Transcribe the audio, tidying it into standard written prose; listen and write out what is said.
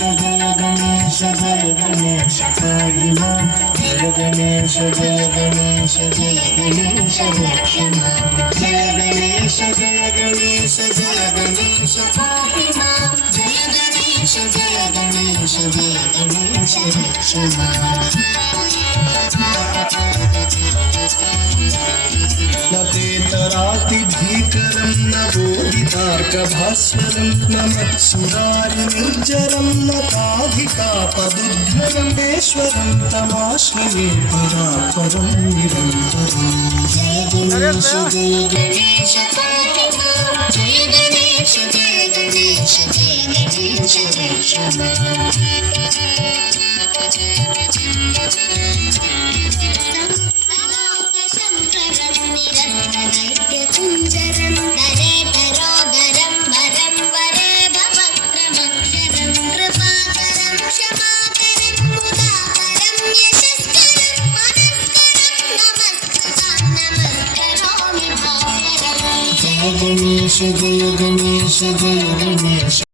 गणेश जय गणेश पाहि मां जय गणेश जय गणेश जय गणेश रक्ष मां जय गणेश जय गणेश जय गणेश पाहि मां जय गणेश जय गणेश जय गणेश रक्ष मां नतेतरातिभीकरं नवोदितार्कभास्वरं नमत्सुरारिनिर्जरं नताधिकापदुद्धरं ईश्वरं तमाश्रये परापरं निरन्तरम् जय गणेश जय गणेश पाहि मां जय गणेश जय गणेश जय गणेश रक्ष मां कुञ्जरं दरेतरोदरं वरं वरे भवक्रमक्षरं कृपाकरं क्षमाकरं मुदाकरं यशस्करं मनस्करं नमस्करोमि भास्करं जय गणेश जय गणेश जय गणेश